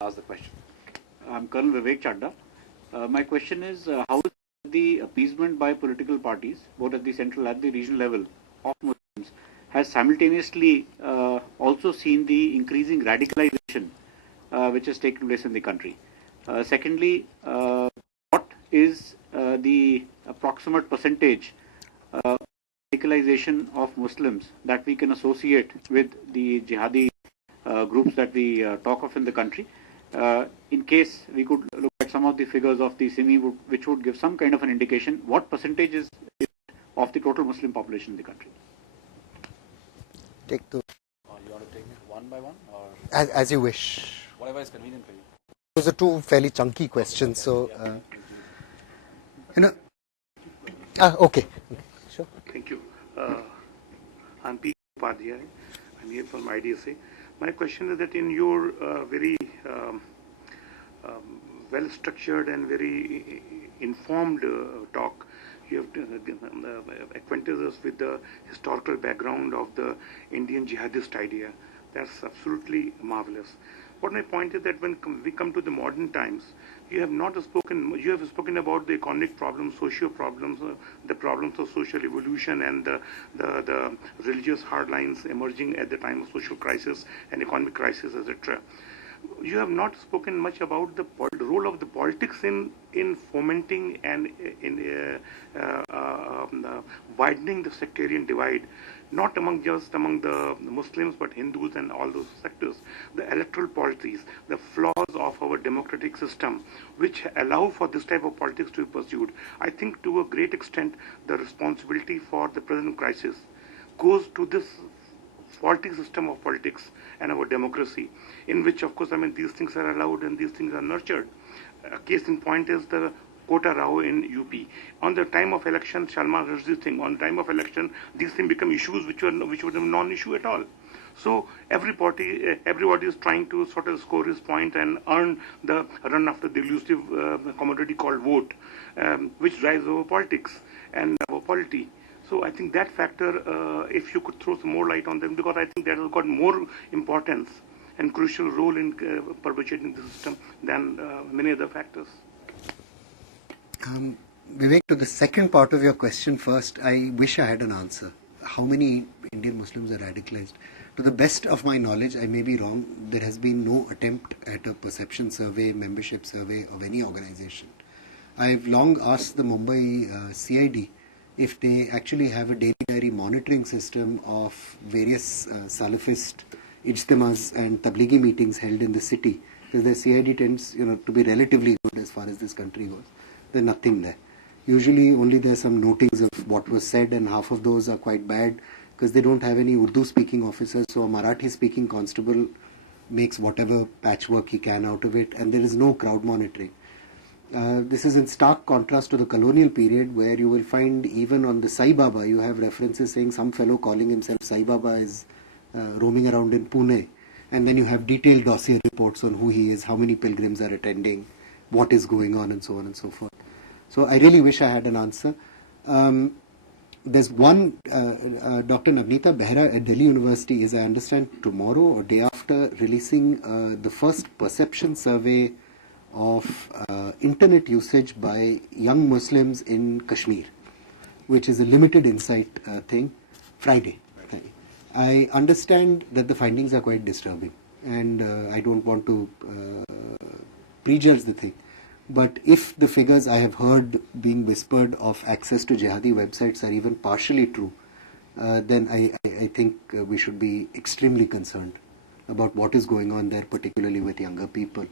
Ask the question. I'm Colonel Vivek Chadda. My question is, how is the appeasement by political parties, both at the central and the regional level, of Muslims, has simultaneously also seen the increasing radicalization which has taken place in the country? Secondly, what is the approximate percentage radicalization of Muslims that we can associate with the jihadi groups that we talk of in the country? In case we could look at some of the figures of the SIMI, which would give some kind of an indication, what percentage is of the total Muslim population in the country? Take two. You want to take it one by one, or as you wish. Whatever is convenient for you. Those are two fairly chunky questions, so okay. Sure. Thank you. I'm P. Upadhyay. I'm here from IDSA. My question is that in your very well-structured and very informed talk, you have acquainted us with the historical background of the Indian jihadist idea. That's absolutely marvelous. What my point is that when we come to the modern times, you have spoken about the economic problems, socio problems, the problems of social evolution, and the religious hardlines emerging at the time of social crisis and economic crisis, etc. You have not spoken much about the role of the politics in fomenting and in widening the sectarian divide, not just among the Muslims but Hindus and all those sectors. The electoral policies, the flaws of our democratic system, which allow for this type of politics to be pursued. I think to a great extent the responsibility for the present crisis goes to this faulty system of politics and our democracy, in which, of course, these things are allowed and these things are nurtured. Case in point is the Kota Rao in UP. On the time of election, Salman Rushdie thing, on time of election, these things become issues which were non-issue at all. So everybody is trying to sort of score his point and run after the elusive commodity called vote, which drives our politics and our polity. So I think that factor, if you could throw some more light on them, because I think that has got more importance and crucial role in perpetuating the system than many other factors. Vivek, to the second part of your question first, I wish I had an answer. How many Indian Muslims are radicalized? To the best of my knowledge, I may be wrong, there has been no attempt at a perception survey, membership survey of any organization. I've long asked the Mumbai CID if they actually have a daily diary monitoring system of various Salafist ijtimas and tablighi meetings held in the city, because the CID tends to be relatively good as far as this country goes. There's nothing there. Usually only there's some notings of what was said, and half of those are quite bad because they don't have any Urdu speaking officers, so a Marathi speaking constable makes whatever patchwork he can out of it, and there is no crowd monitoring. This is in stark contrast to the colonial period, where you will find even on the Sai Baba, you have references saying some fellow calling himself Sai Baba is roaming around in Pune, and then you have detailed dossier reports on who he is, how many pilgrims are attending, what is going on, and so on and so forth. So I really wish I had an answer. There's one, Dr. Navneeta Behra at Delhi University is, I understand, tomorrow or day after, releasing the first perception survey of internet usage by young Muslims in Kashmir, which is a limited insight thing, Friday. I understand that the findings are quite disturbing, and I don't want to prejudge the thing. But if the figures I have heard being whispered of access to jihadi websites are even partially true, then I think we should be extremely concerned about what is going on there, particularly with younger people.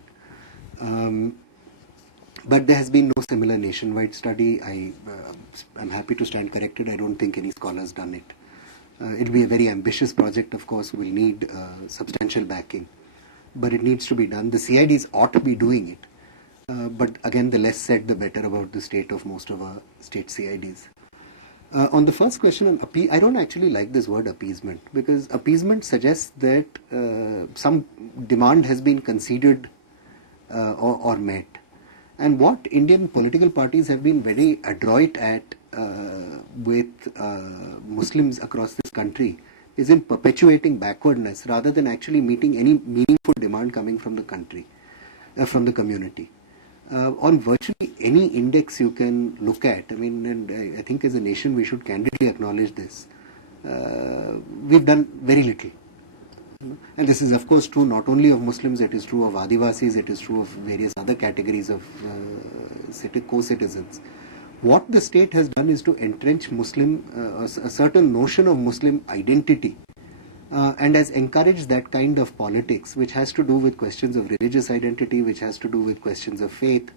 But there has been no similar nationwide study. I'm happy to stand corrected. I don't think any scholar's done it. It'll be a very ambitious project, of course. We'll need substantial backing. But it needs to be done. The CIDs ought to be doing it. But again, the less said, the better about the state of most of our state CIDs. On the first question on I don't actually like this word appeasement, because appeasement suggests that some demand has been conceded or met. And what Indian political parties have been very adroit at with Muslims across this country is in perpetuating backwardness rather than actually meeting any meaningful demand coming from the country. from the community. On virtually any index you can look at, I mean, and I think as a nation we should candidly acknowledge this, we've done very little. And this is of course true not only of Muslims, it is true of Adivasis, it is true of various other categories of co-citizens. What the state has done is to entrench a certain notion of Muslim identity and has encouraged that kind of politics which has to do with questions of religious identity, which has to do with questions of faith,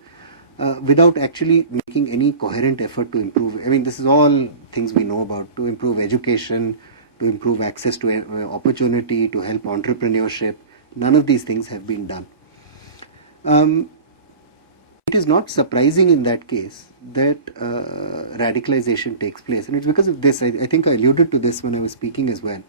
without actually making any coherent effort to improve. I mean, this is all things we know about, to improve education, to improve access to opportunity, to help entrepreneurship. None of these things have been done. It is not surprising in that case that radicalization takes place. And it's because of this, I think I alluded to this when I was speaking as well.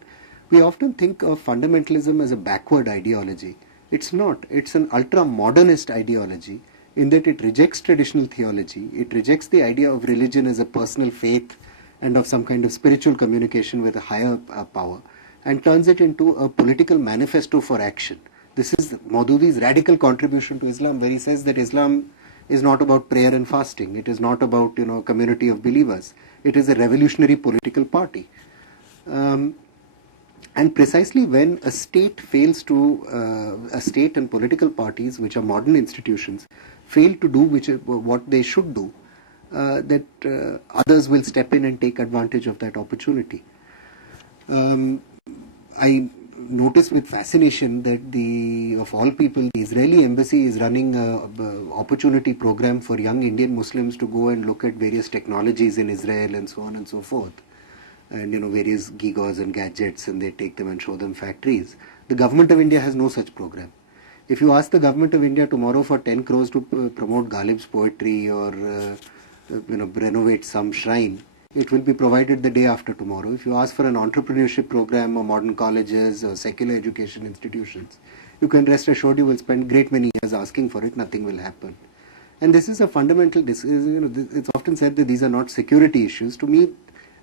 We often think of fundamentalism as a backward ideology. It's not. It's an ultra-modernist ideology in that it rejects traditional theology. It rejects the idea of religion as a personal faith and of some kind of spiritual communication with a higher power, and turns it into a political manifesto for action. This is Maududi's radical contribution to Islam, where he says that Islam is not about prayer and fasting. It is not about, community of believers. It is a revolutionary political party. And precisely when a state fails to, a state and political parties, which are modern institutions, fail to do what they should do, that others will step in and take advantage of that opportunity. I notice with fascination that of all people, the Israeli embassy is running an opportunity program for young Indian Muslims to go and look at various technologies in Israel and so on and so forth. And various gigaws and gadgets, and they take them and show them factories. The government of India has no such program. If you ask the government of India tomorrow for 10 crores to promote Ghalib's poetry or renovate some shrine, it will be provided the day after tomorrow. If you ask for an entrepreneurship program or modern colleges or secular education institutions, you can rest assured you will spend great many years asking for it, nothing will happen. And this is a fundamental, it's often said that these are not security issues. To me,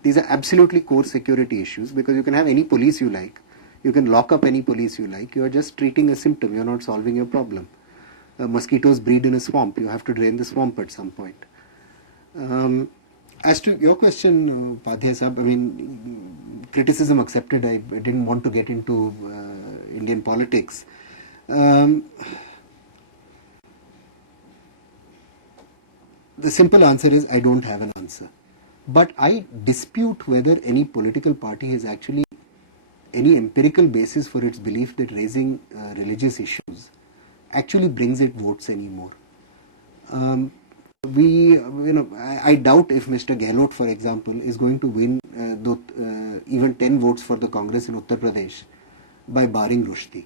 these are absolutely core security issues, because you can have any police you like, you can lock up any police you like, you are just treating a symptom, you are not solving your problem. Mosquitoes breed in a swamp, you have to drain the swamp at some point. As to your question, Padhya Sahab, I mean, criticism accepted. I didn't want to get into Indian politics. The simple answer is I don't have an answer. But I dispute whether any political party has actually any empirical basis for its belief that raising religious issues actually brings it votes anymore. I doubt if Mr. Gehlot, for example, is going to win even 10 votes for the Congress in Uttar Pradesh by barring Rushdie.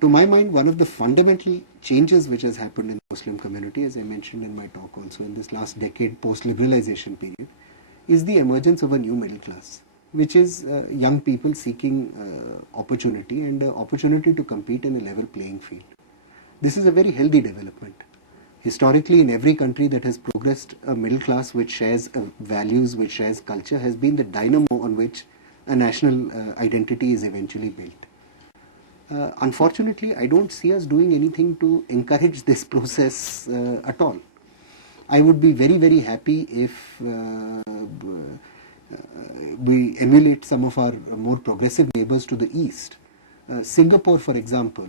To my mind, one of the fundamental changes which has happened in the Muslim community, as I mentioned in my talk also, in this last decade post-liberalization period, is the emergence of a new middle class, which is young people seeking opportunity and opportunity to compete in a level playing field. This is a very healthy development. Historically, in every country that has progressed, a middle class which shares values, which shares culture, has been the dynamo on which a national identity is eventually built. Unfortunately, I don't see us doing anything to encourage this process at all. I would be very, very happy if we emulate some of our more progressive neighbors to the east. Singapore, for example,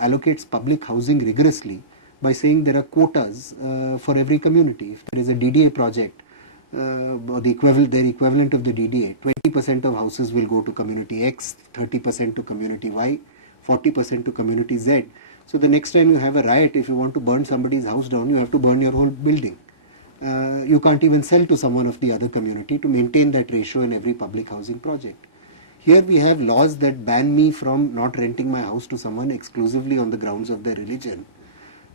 allocates public housing rigorously by saying there are quotas for every community. If there is a DDA project, or their equivalent of the DDA, 20% of houses will go to community X, 30% to community Y, 40% to community Z. So the next time you have a riot, if you want to burn somebody's house down, you have to burn your whole building. You can't even sell to someone of the other community to maintain that ratio in every public housing project. Here we have laws that ban me from not renting my house to someone exclusively on the grounds of their religion.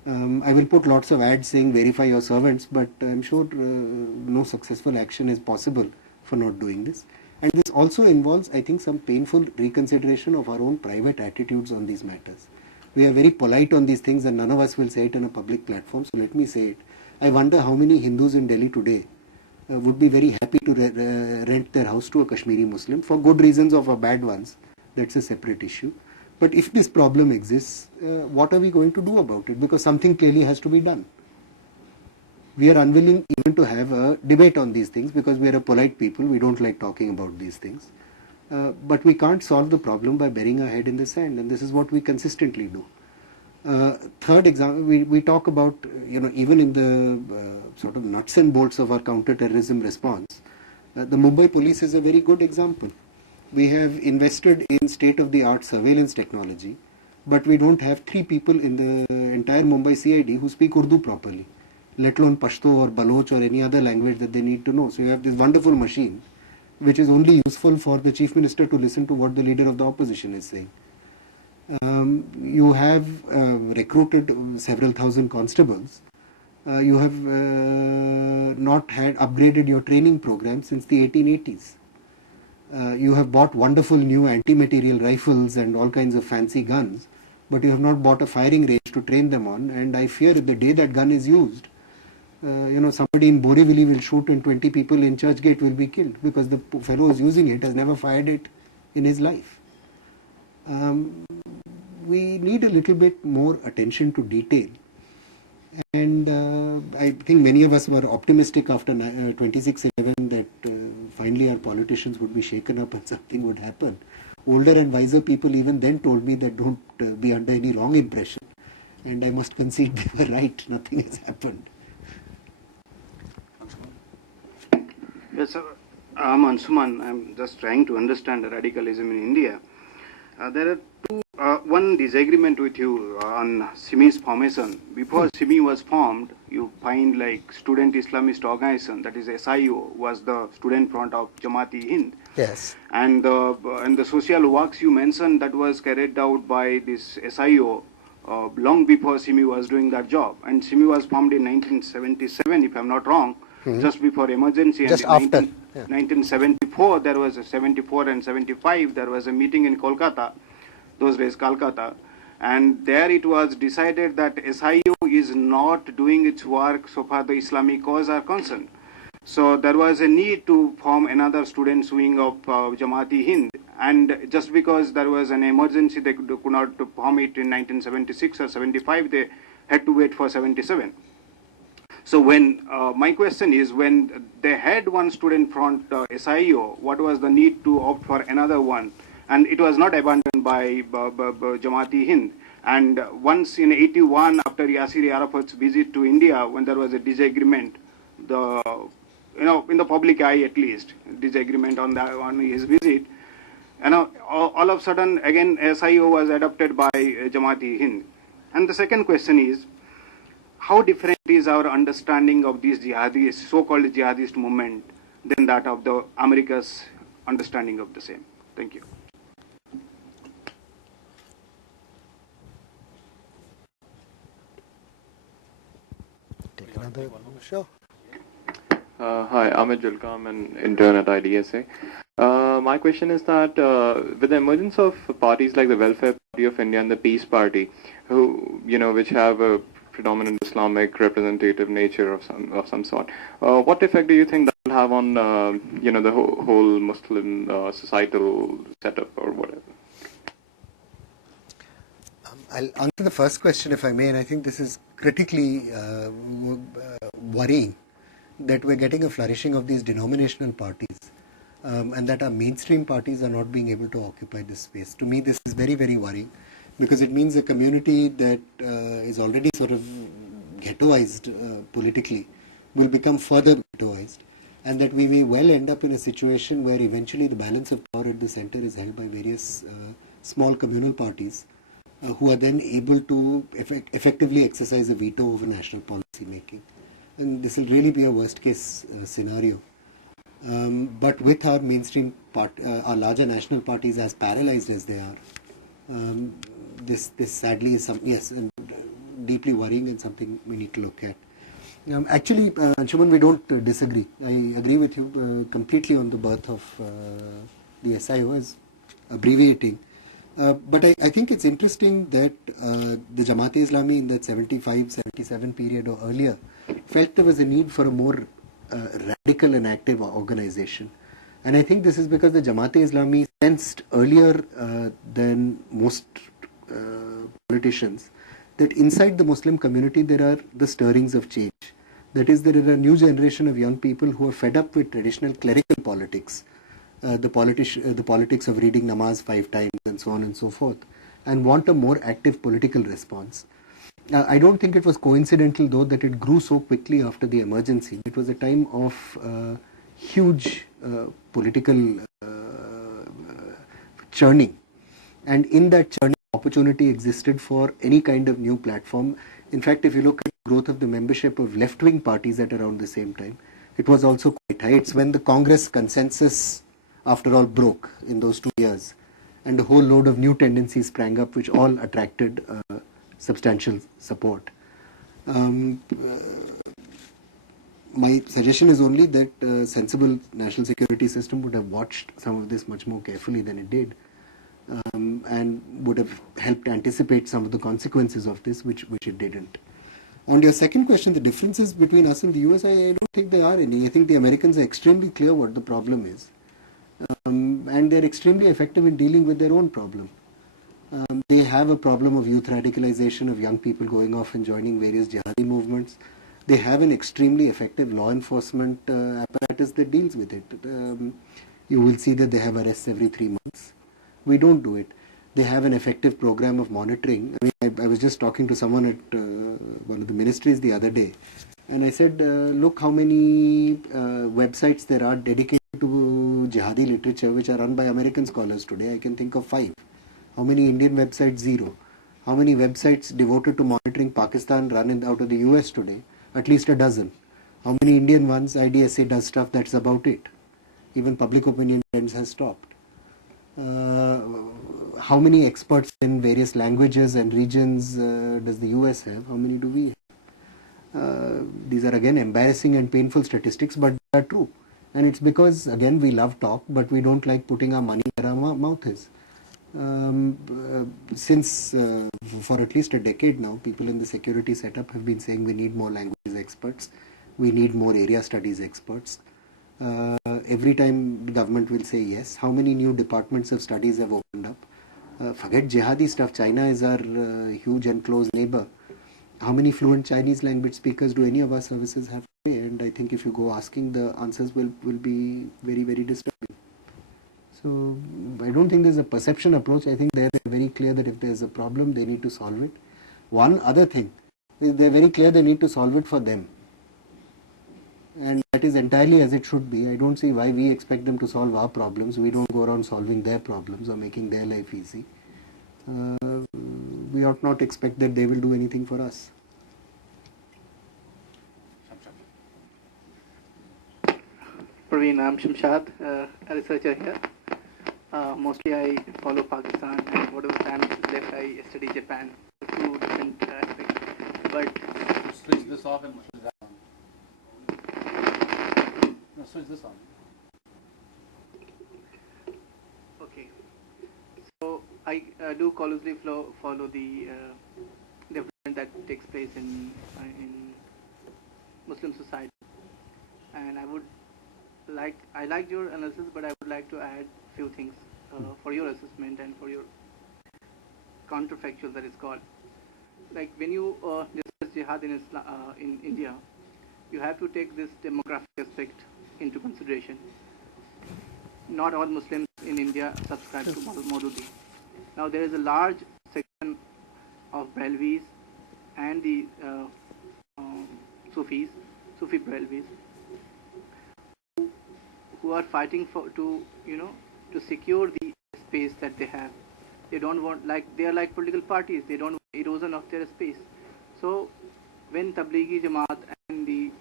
I will put lots of ads saying verify your servants, but I'm sure no successful action is possible for not doing this. And this also involves, I think, some painful reconsideration of our own private attitudes on these matters. We are very polite on these things and none of us will say it on a public platform, so let me say it. I wonder how many Hindus in Delhi today would be very happy to rent their house to a Kashmiri Muslim for good reasons or for bad ones. That's a separate issue. But if this problem exists, what are we going to do about it? Because something clearly has to be done. We are unwilling even to have a debate on these things because we are a polite people. We don't like talking about these things. But we can't solve the problem by burying our head in the sand, and this is what we consistently do. Third example, we talk about, even in the sort of nuts and bolts of our counter-terrorism response, the Mumbai police is a very good example. We have invested in state-of-the-art surveillance technology, but we don't have 3 people in the entire Mumbai CID who speak Urdu properly, let alone Pashto or Baloch or any other language that they need to know. So you have this wonderful machine, which is only useful for the Chief Minister to listen to what the leader of the opposition is saying. You have recruited several thousand constables. You have not had upgraded your training program since the 1880s. You have bought wonderful new anti-material rifles and all kinds of fancy guns, but you have not bought a firing range to train them on. And I fear the day that gun is used, somebody in Borivali will shoot and 20 people in Churchgate will be killed because the fellow who's using it has never fired it in his life. We need a little bit more attention to detail. And I think many of us were optimistic after 26/11 that finally our politicians would be shaken up and something would happen. Older and wiser people even then told me that don't be under any wrong impression. And I must concede they were right. Nothing has happened. Yes, sir. I'm Ansuman. I'm just trying to understand the radicalism in India. There are one disagreement with you on SIMI's formation. Before SIMI was formed, you find like Student Islamist Organization, that is SIO, was the student front of Jamaat-e-Hind. Yes. And the social works you mentioned that was carried out by this SIO long before SIMI was doing that job. And SIMI was formed in 1977, if I'm not wrong, just before emergency. Just and after. 1974, there was a 74 and 75, there was a meeting in Kolkata, those days Calcutta, and there it was decided that SIO is not doing its work so far the Islamic cause are concerned. So there was a need to form another student wing of Jamaat-e-Hind, and just because there was an emergency, they could not form it in 1976 or 75, they had to wait for 77. So when, my question is, when they had one student front, SIO, what was the need to opt for another one? And it was not abandoned by Jamaat-e-Hind. And once in 81, after Yasir Arafat's visit to India, when there was a disagreement, in the public eye at least, disagreement on his visit, all of a sudden, again, SIO was adopted by Jamaat-e-Hind. And the second question is, how different is our understanding of this jihadist, so-called jihadist movement than that of the America's understanding of the same? Thank you. Take another. Sure. Hi, Amit Julka. I'm an intern at IDSA. My question is that with the emergence of parties like the Welfare Party of India and the Peace Party, which have a predominant Islamic representative nature of some sort, what effect do you think that will have on the whole Muslim societal setup or whatever? I'll answer the first question if I may, and I think this is critically worrying that we're getting a flourishing of these denominational parties and that our mainstream parties are not being able to occupy this space. To me, this is very, very worrying because it means a community that is already sort of ghettoized politically will become further ghettoized, and that we may well end up in a situation where eventually the balance of power at the center is held by various small communal parties who are then able to effectively exercise a veto over national policy making. And this will really be a worst case scenario. But with our mainstream our larger national parties as paralyzed as they are, this sadly is and deeply worrying and something we need to look at. Actually, Anshuman, we don't disagree. I agree with you completely on the birth of the SIO as abbreviating. But I think it's interesting that the Jamaat-e-Islami in that 75-77 period or earlier felt there was a need for a more radical and active organization. And I think this is because the Jamaat-e-Islami sensed earlier than most politicians that inside the Muslim community there are the stirrings of change. That is, there is a new generation of young people who are fed up with traditional clerical politics, the politics of reading namaz 5 times and so on and so forth, and want a more active political response. I don't think it was coincidental, though, that it grew so quickly after the emergency. It was a time of huge political churning, and in that churning, opportunity existed for any kind of new platform. In fact, if you look at the growth of the membership of left-wing parties at around the same time, it was also quite high. It's when the Congress consensus, after all, broke in those 2 years, and a whole load of new tendencies sprang up, which all attracted substantial support. My suggestion is only that a sensible national security system would have watched some of this much more carefully than it did, and would have helped anticipate some of the consequences of this, which it didn't. On your second question, the differences between us and the US, I don't think there are any. I think the Americans are extremely clear what the problem is, and they're extremely effective in dealing with their own problem. They have a problem of youth radicalization, of young people going off and joining various jihadi movements. They have an extremely effective law enforcement apparatus that deals with it. You will see that they have arrests every 3 months. We don't do it. They have an effective program of monitoring. I mean, I was just talking to someone at one of the ministries the other day, and I said, look how many websites there are dedicated to jihadi literature which are run by American scholars today. I can think of 5. How many Indian websites? 0. How many websites devoted to monitoring Pakistan run out of the US today? At least a dozen. How many Indian ones? IDSA does stuff, that's about it. Even Public Opinion Trends has stopped. How many experts in various languages and regions does the US have? How many do we have? These are again embarrassing and painful statistics, but they are true. And it's because, again, we love talk, but we don't like putting our money where our mouth is. Since for at least a decade now, people in the security setup have been saying we need more languages experts, we need more area studies experts. Every time the government will say yes. How many new departments of studies have opened up? Forget jihadi stuff. China is our huge and close neighbor. How many fluent Chinese language speakers do any of our services have today? And I think if you go asking, the answers will be very, very disturbing. So I don't think there's a perception approach. I think they're very clear that if there's a problem, they need to solve it. One other thing is they're very clear they need to solve it for them. And that is entirely as it should be. I don't see why we expect them to solve our problems. We don't go around solving their problems or making their life easy. We ought not expect that they will do anything for us. Praveen, I'm Shamshad, a researcher here. Mostly I follow Pakistan, and whatever time left I study Japan. Two different aspects. But Switch this off and switch that on. No, switch this on. okay, so I do closely follow the development that takes place in Muslim society, and I like your analysis, but I would like to add few things for your assessment and for your counterfactual, that is called. Like when you discuss jihad in India, you have to take this demographic aspect into consideration. Not all Muslims in India subscribe to Maududi. Now there is a large section of Brahmins and the Sufi Brahmins who are fighting to secure the space that they have. They don't want, they are like political parties. They don't want erosion of their space. So when Tablighi Jamaat and the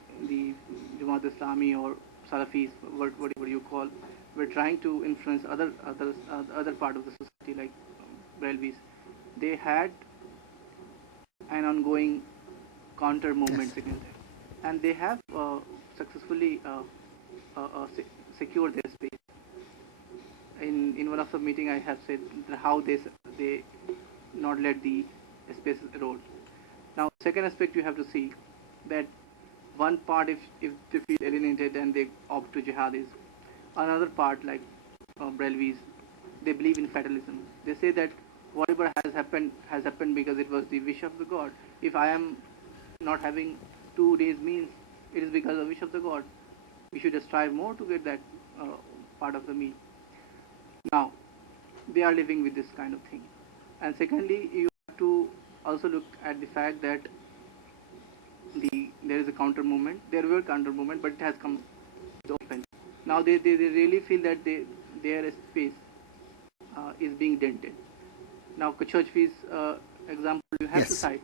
Jamaat Islami or Salafis, whatever you call, were trying to influence other part of the society like Brahmins, they had an ongoing counter movement against them, and they have successfully secured their space. In one of the meeting, I have said how they not let the spaces erode. Now, second aspect you have to see that one part, if they feel alienated and they opt to jihadis, another part like Brelvis, they believe in fatalism. They say that whatever has happened because it was the wish of the God. If I am not having 2 days meals, it is because of the wish of the God. We should strive more to get that part of the meal. Now, they are living with this kind of thing. And secondly, you have to also look at the fact that there is a counter movement. There were counter movement, but it has come open. Now they really feel that their space is being dented. Now Kachojvi's example you have to cite.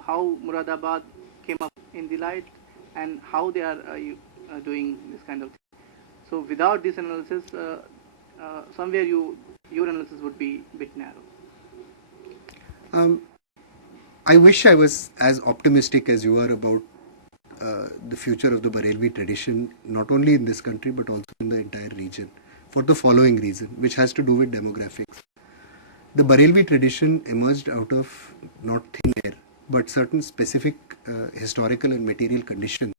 How Muradabad came up in the light and how they are doing this kind of thing. So without this analysis, somewhere your analysis would be a bit narrow. I wish I was as optimistic as you are about the future of the Barelvi tradition, not only in this country but also in the entire region, for the following reason, which has to do with demographics. The Barelvi tradition emerged out of not thin air, but certain specific historical and material conditions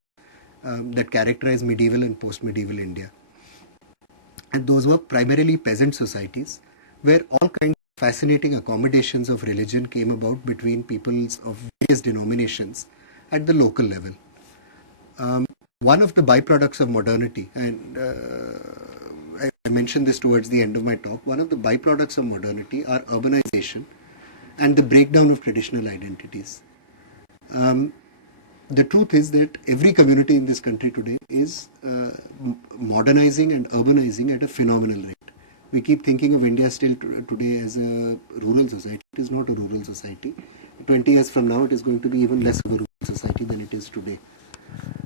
that characterize medieval and post-medieval India. And those were primarily peasant societies where all kinds of fascinating accommodations of religion came about between peoples of various denominations at the local level. One of the byproducts of modernity, and I mentioned this towards the end of my talk, one of the byproducts of modernity are urbanization and the breakdown of traditional identities. The truth is that every community in this country today is modernizing and urbanizing at a phenomenal rate. We keep thinking of India still today as a rural society. It is not a rural society. 20 years from now, it is going to be even less of a rural society than it is today.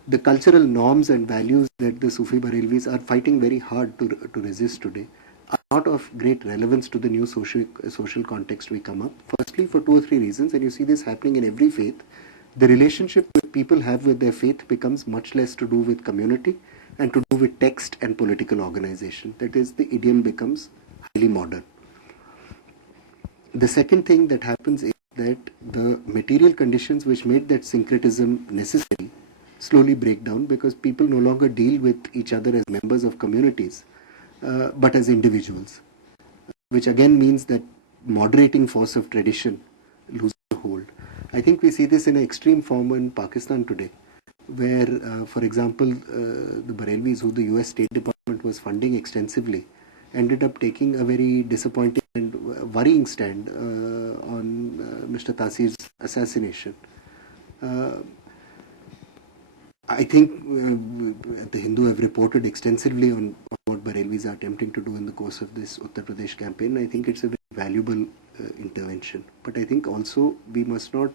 The cultural norms and values that the Sufi Barelvis are fighting very hard to resist today are not of great relevance to the new social context we come up. Firstly, for 2 or 3 reasons, and you see this happening in every faith. The relationship that people have with their faith becomes much less to do with community and to do with text and political organization. That is, the idiom becomes highly modern. The second thing that happens is that the material conditions which made that syncretism necessary slowly break down because people no longer deal with each other as members of communities, but as individuals, which again means that moderating force of tradition loses hold. I think we see this in an extreme form in Pakistan today, where, for example, the Barelvis, who the US State Department was funding extensively, ended up taking a very disappointing and worrying stand on Mr. Tasir's assassination. I think the Hindu have reported extensively on what Barelvis are attempting to do in the course of this Uttar Pradesh campaign. I think it's a very valuable intervention. But I think also we must not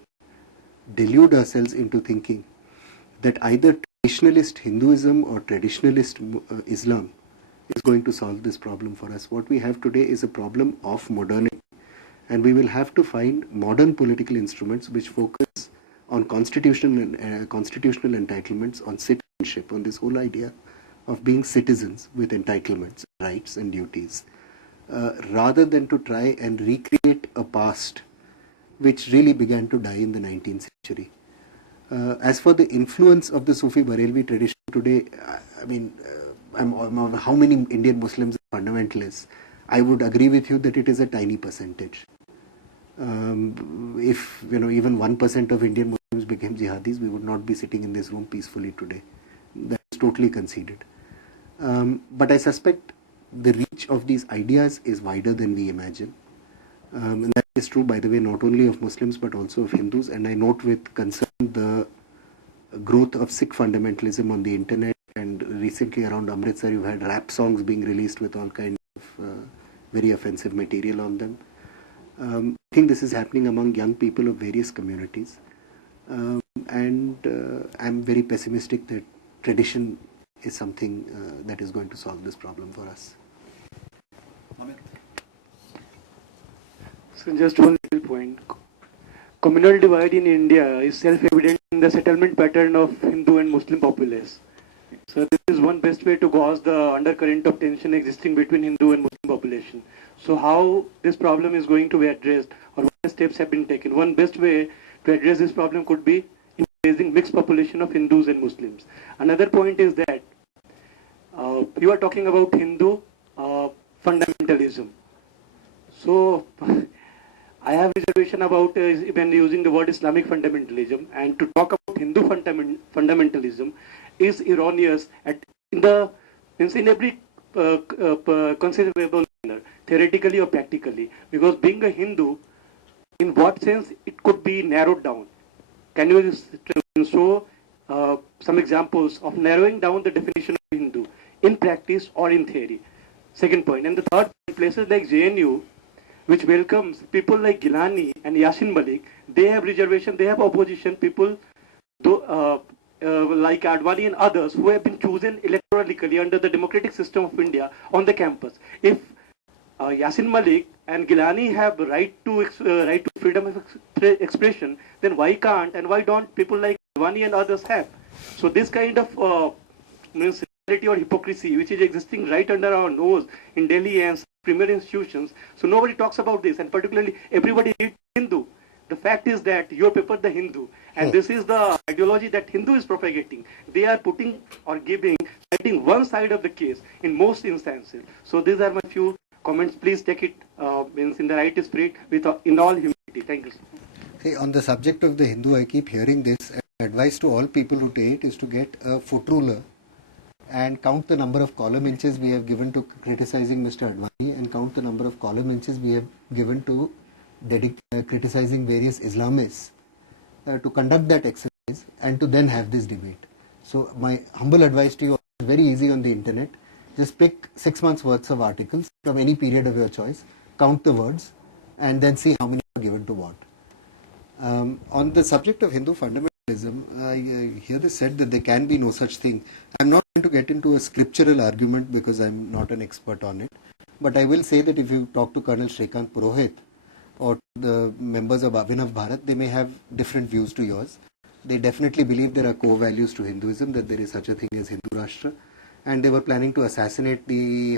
delude ourselves into thinking that either traditionalist Hinduism or traditionalist Islam is going to solve this problem for us. What we have today is a problem of modernity. And we will have to find modern political instruments which focus on constitutional entitlements, on citizenship, on this whole idea of being citizens with entitlements, rights and duties, rather than to try and recreate a past which really began to die in the 19th century. As for the influence of the Sufi Barelvi tradition today, I mean, how many Indian Muslims are fundamentalists? I would agree with you that it is a tiny percentage. If even 1% of Indian Muslims became jihadis, we would not be sitting in this room peacefully today. That's totally conceded. But I suspect the reach of these ideas is wider than we imagine. And that is true, by the way, not only of Muslims but also of Hindus. And I note with concern the growth of Sikh fundamentalism on the internet. And recently around Amritsar, you've had rap songs being released with all kinds of very offensive material on them. I think this is happening among young people of various communities. And I'm very pessimistic that tradition is something that is going to solve this problem for us. So just one little point. Communal divide in India is self-evident in the settlement pattern of Hindu and Muslim populace. So this is one best way to gauge the undercurrent of tension existing between Hindu and Muslim population. So how this problem is going to be addressed, or what steps have been taken? One best way to address this problem could be in raising mixed population of Hindus and Muslims. Another point is that You are talking about Hindu fundamentalism. So I have reservation about when using the word Islamic fundamentalism, and to talk about Hindu fundamentalism is erroneous in every conceivable manner, theoretically or practically. Because being a Hindu, in what sense it could be narrowed down? Can you show some examples of narrowing down the definition of Hindu in practice or in theory? Second point. And the third point, places like JNU, which welcomes people like Gilani and Yasin Malik, they have reservation, they have opposition, people like Advani and others who have been chosen electorally under the democratic system of India on the campus. If Yasin Malik and Gilani have right to freedom of expression, then why can't and why don't people like Advani and others have? So this kind of similarity or hypocrisy which is existing right under our nose in Delhi and premier institutions, so nobody talks about this, and particularly everybody reads Hindu. The fact is that your paper, the Hindu, and this is the ideology that Hindu is propagating. They are putting or citing one side of the case in most instances. So these are my few comments. Please take it in the right spirit in all humility. Thank you. Hey, on the subject of the Hindu, I keep hearing this. Advice to all people who take it is to get a foot ruler and count the number of column inches we have given to criticizing Mr. Advani, and count the number of column inches we have given to criticizing various Islamists, to conduct that exercise and to then have this debate. So my humble advice to you is very easy on the internet. Just pick 6 months worth of articles from any period of your choice, count the words, and then see how many are given to what. On the subject of Hindu fundamentalism, I hear this said that there can be no such thing. I'm not going to get into a scriptural argument because I'm not an expert on it. But I will say that if you talk to Colonel Shrikant Purohit or the members of Abhinav Bharat, they may have different views to yours. They definitely believe there are core values to Hinduism, that there is such a thing as Hindu Rashtra. And they were planning to assassinate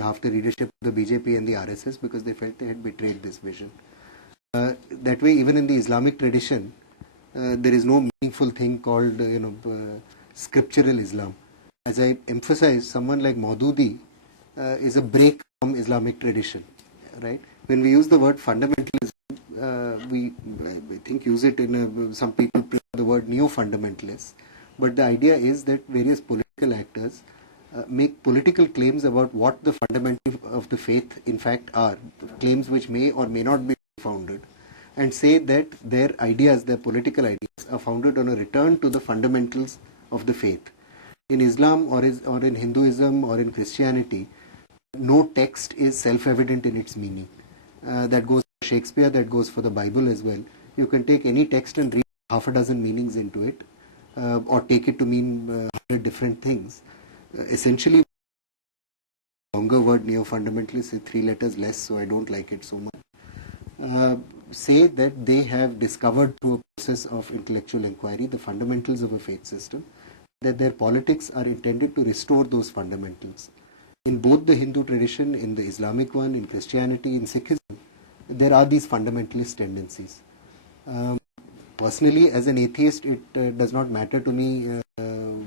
half the leadership of the BJP and the RSS because they felt they had betrayed this vision. That way, even in the Islamic tradition, there is no meaningful thing called scriptural Islam. As I emphasized, someone like Maududi is a break from Islamic tradition, right? When we use the word fundamentalism, we I think use it in some people prefer the word neo-fundamentalists, but the idea is that various political actors make political claims about what the fundamentals of the faith in fact are, claims which may or may not be founded, and say that their ideas, their political ideas, are founded on a return to the fundamentals of the faith. In Islam or in Hinduism or in Christianity, no text is self-evident in its meaning. That goes for Shakespeare, that goes for the Bible as well. You can take any text and read half a dozen meanings into it, or take it to mean 100 different things. Essentially, longer word neo-fundamentalist is 3 letters less, so I don't like it so much. Say that they have discovered through a process of intellectual inquiry the fundamentals of a faith system, that their politics are intended to restore those fundamentals. In both the Hindu tradition, in the Islamic one, in Christianity, in Sikhism, there are these fundamentalist tendencies. Personally, as an atheist, it does not matter to me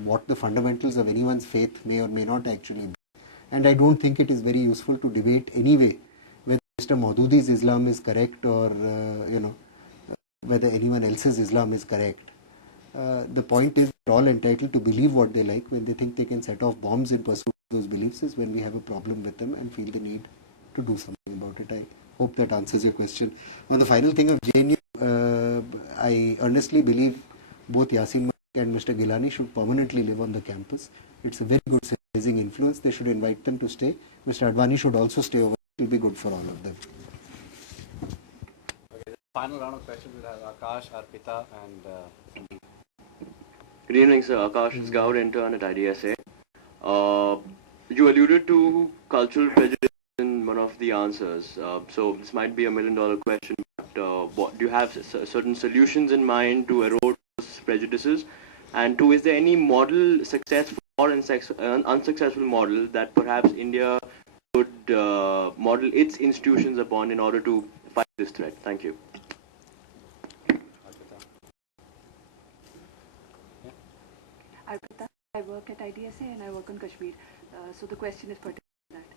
what the fundamentals of anyone's faith may or may not actually be. And I don't think it is very useful to debate anyway whether Mr. Maududi's Islam is correct or whether anyone else's Islam is correct. The point is they're all entitled to believe what they like. When they think they can set off bombs in pursuit of those beliefs is when we have a problem with them and feel the need to do something about it. I hope that answers your question. On the final thing of JNU, I earnestly believe both Yasin Malik and Mr. Gilani should permanently live on the campus. It's a very good civilizing influence. They should invite them to stay. Mr. Advani should also stay over. It will be good for all of them. Okay, the final round of questions will have Akash, Arpita, and Good evening, sir. Akash Scout, intern at IDSA. You alluded to cultural prejudice in one of the answers. So this might be $1 million question, but what, do you have certain solutions in mind to erode those prejudices? And two, is there any model, successful or unsuccessful model that perhaps India could model its institutions upon in order to fight this threat? Thank you. Arpita, I work at IDSA and I work on Kashmir. So the question is pertinent to that.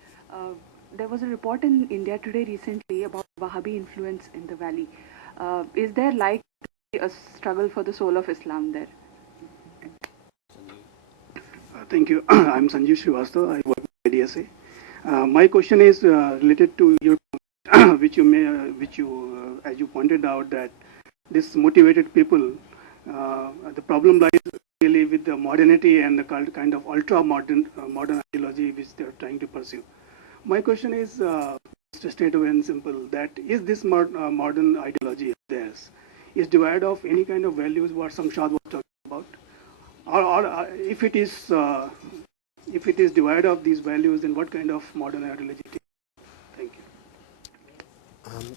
There was a report in India Today recently about Wahhabi influence in the valley. Is there like a struggle for the soul of Islam there? Thank you. I'm Sanjeev Srivastava. I work at IDSA. My question is related to your which you as you pointed out that this motivated people, the problem lies really with the modernity and the kind of ultra modern ideology which they are trying to pursue. My question is just straight away and simple: that is this modern ideology of theirs is devoid of any kind of values what Samshad was talking about, or if it is devoid of these values, then what kind of modern ideology it is? Thank you.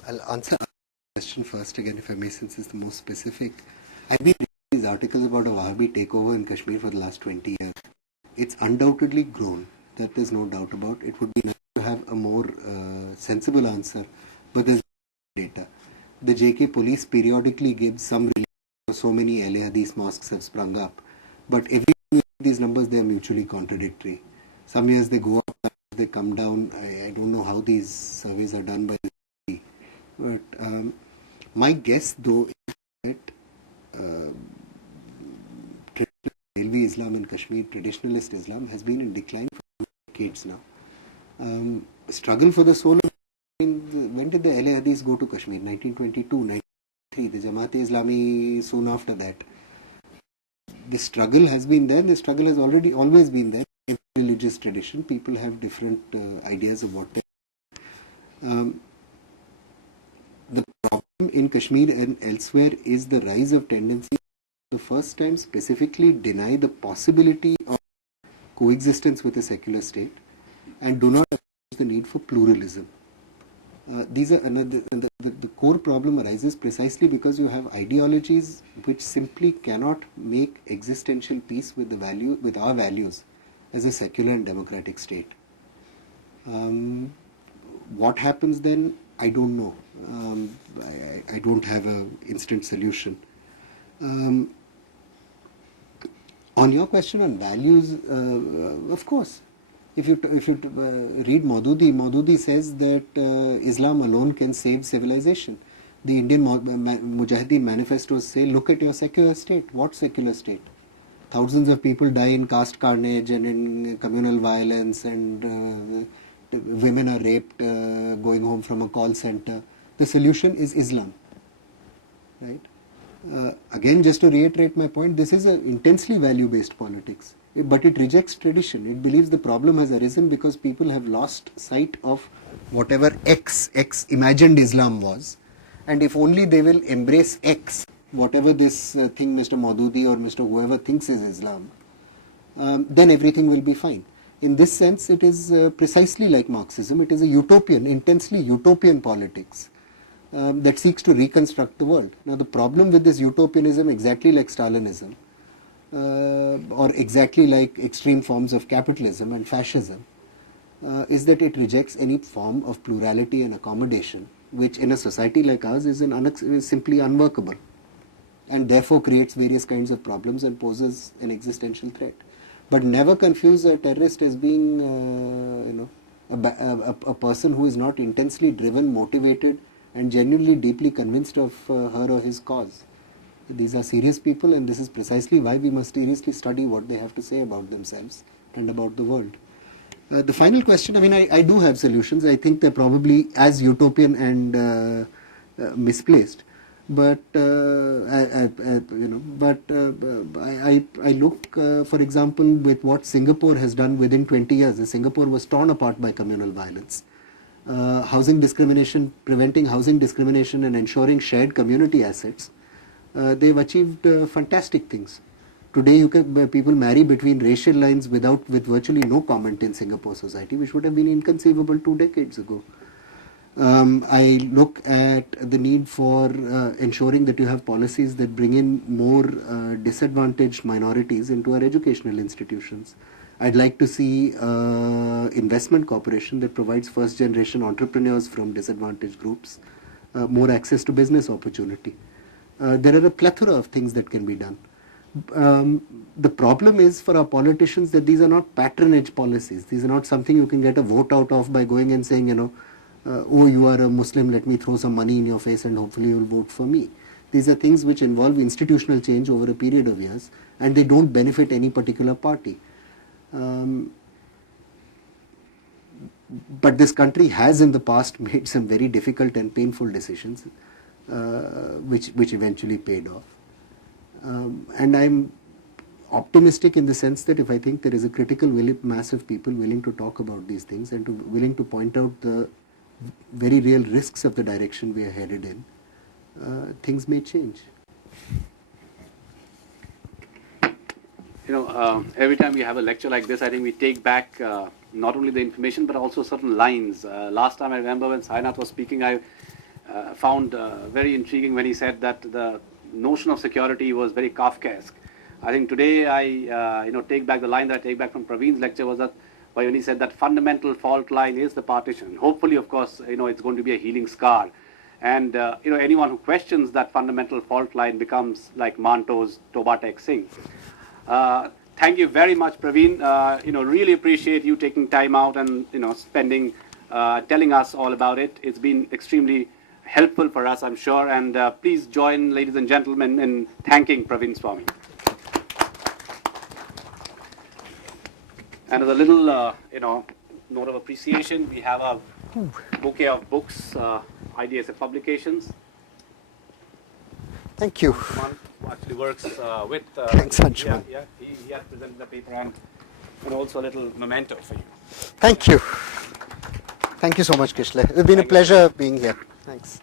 I'll answer the question first again, if I may, since it's the most specific. I've been reading these articles about a Wahhabi takeover in Kashmir for the last 20 years. It's undoubtedly grown. That there's no doubt about. It would be nice to have a more sensible answer, but there's no data. The JK police periodically gives some relief. So many LA Hadith mosques have sprung up, but every year these numbers, they are mutually contradictory. Some years they go up, some years they come down. I don't know how these surveys are done by the city. But my guess though is that Railway Islam in Kashmir, traditionalist Islam, has been in decline for decades now. Struggle for the soul of, when did the LA Hadith go to Kashmir? 1922, 1923. The Jamaat-e-Islami soon after that. The struggle has been there. The struggle has always been there. Every religious tradition, people have different ideas of what they. The problem in Kashmir and elsewhere is the rise of tendency the first time specifically deny the possibility of coexistence with a secular state and do not acknowledge the need for pluralism. These are the core problem arises precisely because you have ideologies which simply cannot make existential peace with our values as a secular and democratic state. What happens then? I don't know. I don't have an instant solution. On your question on values, of course, if you read Maududi says that Islam alone can save civilization. The Indian Mujahideen manifestos say, look at your secular state. What secular state? Thousands of people die in caste carnage and in communal violence, and women are raped going home from a call center. The solution is Islam, right? Again, just to reiterate my point, this is an intensely value-based politics, but it rejects tradition. It believes the problem has arisen because people have lost sight of whatever X imagined Islam was, and if only they will embrace X, whatever this thing Mr. Maududi or Mr. whoever thinks is Islam, then everything will be fine. In this sense, it is precisely like Marxism. It is a utopian, intensely utopian politics that seeks to reconstruct the world. Now, the problem with this utopianism, exactly like Stalinism, or exactly like extreme forms of capitalism and fascism, is that it rejects any form of plurality and accommodation, which in a society like ours is simply unworkable, and therefore creates various kinds of problems and poses an existential threat. But never confuse a terrorist as being, a person who is not intensely driven, motivated, and genuinely deeply convinced of her or his cause. These are serious people, and this is precisely why we must seriously study what they have to say about themselves and about the world. The final question, I do have solutions. I think they're probably as utopian and misplaced. But I look, for example, with what Singapore has done within 20 years. Singapore was torn apart by communal violence. Housing discrimination, preventing housing discrimination and ensuring shared community assets. They've achieved fantastic things. Today, people marry between racial lines with virtually no comment in Singapore society, which would have been inconceivable 2 decades ago. I look at the need for ensuring that you have policies that bring in more disadvantaged minorities into our educational institutions. I'd like to see investment cooperation that provides first generation entrepreneurs from disadvantaged groups more access to business opportunity. There are a plethora of things that can be done. The problem is for our politicians that these are not patronage policies. These are not something you can get a vote out of by going and saying, oh, you are a Muslim, let me throw some money in your face and hopefully you will vote for me. These are things which involve institutional change over a period of years, and they don't benefit any particular party. But this country has in the past made some very difficult and painful decisions, which eventually paid off. And I'm optimistic in the sense that if I think there is a critical mass of people willing to talk about these things and willing to point out the very real risks of the direction we are headed in, things may change. Every time we have a lecture like this, I think we take back not only the information but also certain lines. Last time I remember when Sainath was speaking, I found very intriguing when he said that the notion of security was very Kafkaesque. I think today I take back the line that I take back from Praveen's lecture was that when he said that fundamental fault line is the partition. Hopefully, of course, it's going to be a healing scar. And anyone who questions that fundamental fault line becomes like Manto's Toba Tek Singh. Thank you very much, Praveen. Really appreciate you taking time out and spending, telling us all about it. It's been extremely helpful for us, I'm sure. And please join, ladies and gentlemen, in thanking Praveen Swami. And as a little, note of appreciation, we have a bouquet of books, IDSA publications. Thank you. One who actually works with... Thanks, Anshuman. Yeah, he has presented the paper and also a little memento for you. Thank you. Thank you so much, Kishle. It's been a pleasure being here. Thanks.